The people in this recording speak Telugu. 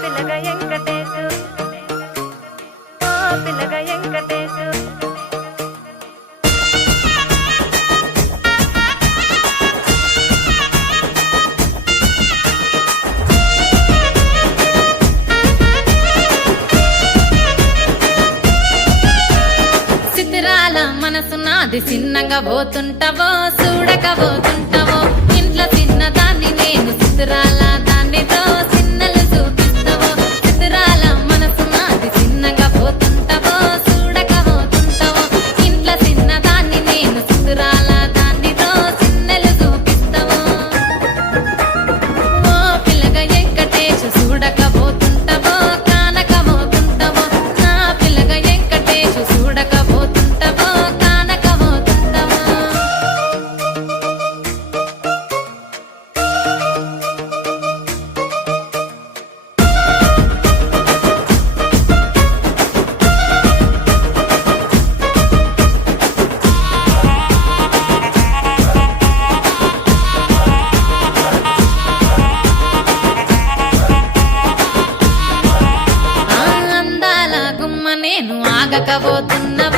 పిల్లగ వెంకటేశు ఓ పిల్లగ వెంకటేశు సిద్ధిరాల మనసు నాది చిన్నగా పోతుంటావో చూడక పోతుంటావో ఇంట్లో చిన్నదాన్ని నేను సిద్ధిరాల దానితో చిన్నలు చూపిస్తావో సిద్ధిరాల మనసు నాది చిన్నగా పోతుంటావో చూడక పోతుంటావో ఇంట్లో చిన్నదాన్ని నేను సిద్ధిరాల దానితో చిన్నలు చూపిస్తావో ఓ పిల్లగా వెంకటేశు చూడక పోతుంటావో కానక పోతుంటావో నా పిల్లగా వెంకటేశు చూడక పోతుంటావో కానక పోతుంటావో ఆ అందాల గుమ్మ నేను ఆగకపోతున్నవో